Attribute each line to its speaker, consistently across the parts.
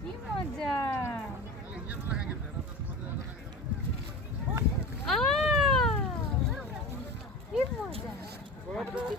Speaker 1: কি মজা। কি মজা। কি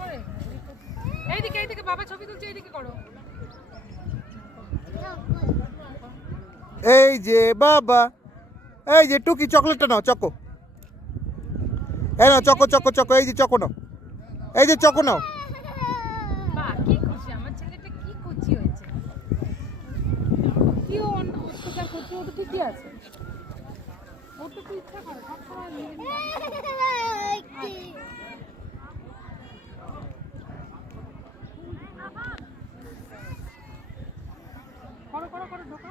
Speaker 1: করে। এইদিকে এইদিকে বাবা ছবি তুলছে এইদিকে করো।
Speaker 2: এই যে বাবা, এই যে টুকি, চকলেটটা নাও, চকো। এই নাও, চকো চকো চকো, এই যে চকো নাও। এই যে চকো নাও।
Speaker 1: করো করো করো ঢোকা